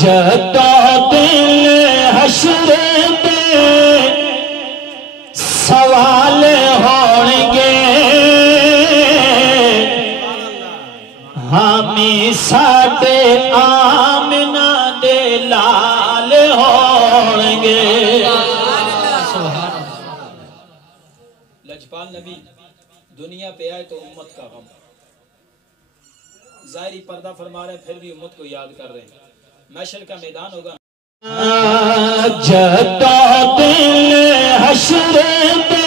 जदों दिल हश्र दे सवाल होणगे हामी साडे आमना दे लाल होणगे। लजपाल नबी दुनिया पे आए तो उम्मत का गम, जाहिरी पर्दा फरमा रहे फिर भी उम्मत को याद कर रहे हैं। महशर का मैदान होगा जदों दिल हश्र दे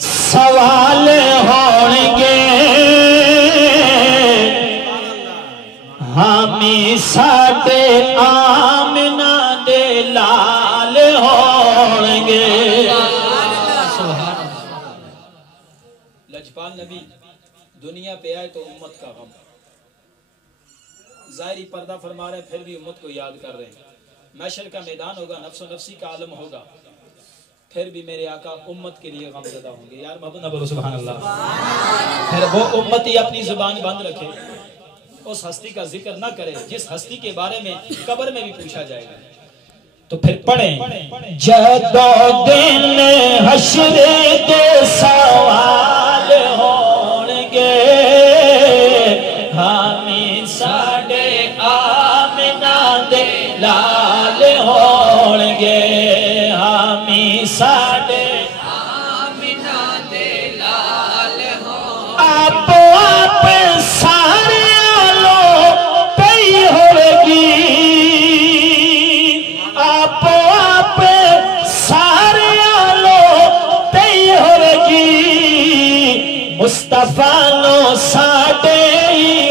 सवाल होणगे हामी साडे आमना दे लाल होणगे। लजपाल नबी दुनिया पे आए तो उम्मत का गम, जाहिरी पर्दा फरमा रहे फिर भी उम्मत को याद कर रहे हैं। महशर का मैदान होगा, नफ्सो नफ्सी का आलम होगा, फिर भी मेरे आका उम्मत के लिए गमज़दा होंगे। यार महबूब ना बोलो सुभान अल्लाह। फिर वो उम्मत ही अपनी जुबान बंद रखे, उस हस्ती का जिक्र ना करे जिस हस्ती के बारे में कब्र में भी पूछा जाएगा। तो फिर पढ़ें जदों दिन हश्र दे सवाल होणगे हामी साडे आमना दे लाल होणगे हामी साडे आमना दे लाल होणगे। आपो आप सारे आलो पई होगी, आपो आप सारे आलो पई होगी मुस्तफा नो साडे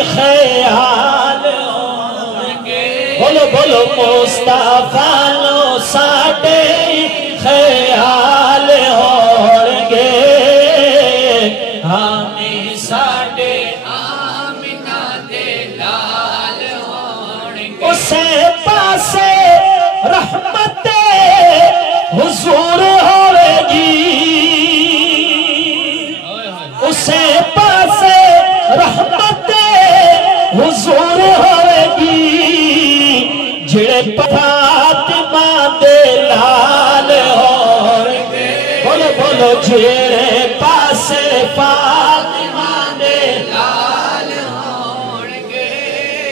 ख्याल होंगे। बोलो बोलो मुस्तफा नो साडे ख्याल होंगे हामी साडे आमना दे लाल होंगे। उसे पासे रहमत हुजूर होगी, उसे पासे रहमत हुजूर होगी जिड़े फातिमा दे लाल होंगे। बोलो बोलो जिड़े पासे फातिमा दे लाल होंगे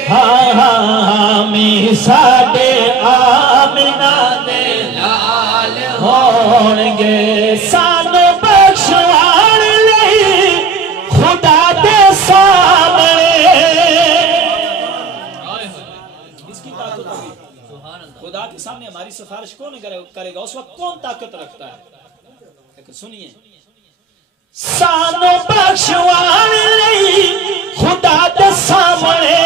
हाँ हाँ हामी साडे आमना दे लाल होंगे। सानू बख्शवाण लई खुदा दे सामने, इसकी ताकत होगी। खुदा के सामने हमारी सिफारिश कौन करेगा? उस वक्त कौन ताकत रखता है? सुनिए सानू बख्शवाण लई खुदा दे सामने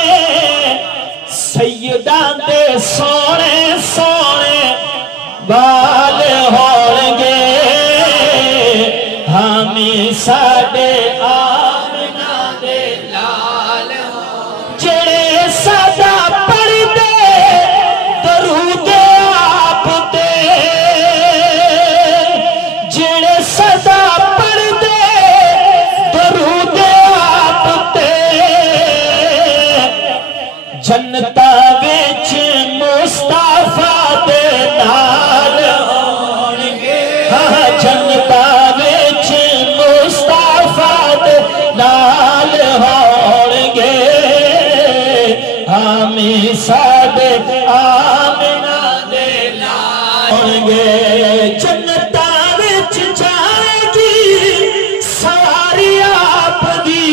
सैयदा दे सोने सोने बाल होंगे हामी साडे आमना दे लाल होंगे। जेड़े सदा पढ़दे दरूद आप ते, जेड़े सदा पढ़दे दरूद आप ते जन्नता विच मुस्तफा दे नाल होणगे। हाँ जन्नता विच मुस्तफा दे नाल होणगे हामी साडे आमना दे लाल होणगे। जन्नता विच जाएगी सारी आप दी।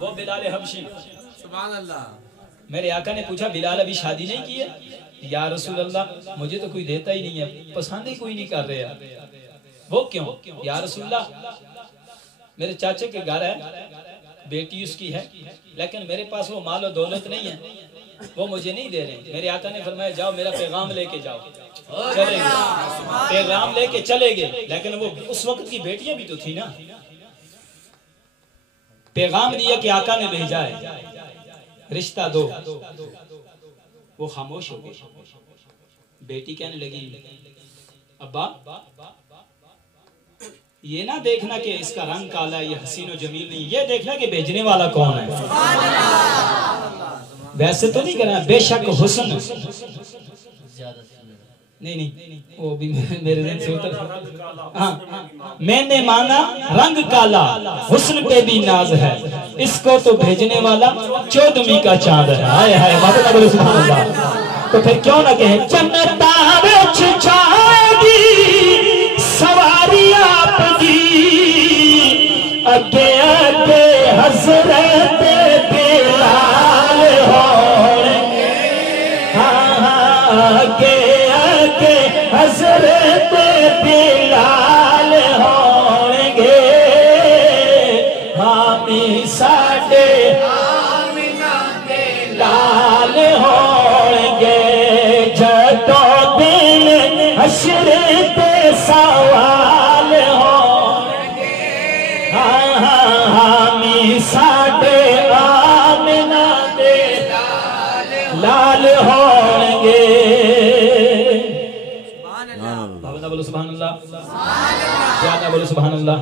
वो बिलाल हबशी सुभान अल्लाह। मेरे आका ने पूछा बिलाल अभी शादी नहीं की है? या रसूल अल्लाह मुझे तो कोई देता ही नहीं है, पसंद ही कोई नहीं कर रहे हैं। वो क्यों? या रसूल अल्लाह मेरे चाचे के घर है, बेटी उसकी है, लेकिन मेरे पास वो माल और दौलत नहीं है, वो मुझे नहीं दे रहे। मेरे आका ने फरमाया जाओ मेरा पैगाम लेके जाओ। चले गए, पैगाम लेके चले गए, लेकिन वो उस वक्त की बेटियां भी तो थी ना। पैगाम दिया कि आका ने भेजा है, रिश्ता दो। वो खामोश हो गए। बेटी कहने लगी अब्बा ये ना देखना कि इसका रंग काला है, ये हसीन और जमील नहीं, ये देखना कि भेजने वाला कौन है। वैसे तो नहीं करना, बेशक हुस्न नहीं वो भी मेरे दिन से उतर। हाँ, मैंने माना रंग काला, हुस्न पे भी नाज है, इसको तो भेजने वाला 14वीं का चांद है। हाय हाय बाबा बोले सुभान अल्लाह। तो फिर क्यों ना कहे जन्नता विच जाएगी सवारी आपकी, अगे अगे हजरत बिलाल होंगे। हाँ अगे अगे हजरत बिलाल होंगे, हामी साडे लाल होंगे, जदों दिन हश्र ते सवाल होंगे। हाँ हामी साडे आमिना दे लाल होंगे। बोलो सुभान अल्लाह, बोलो सुभान अल्लाह।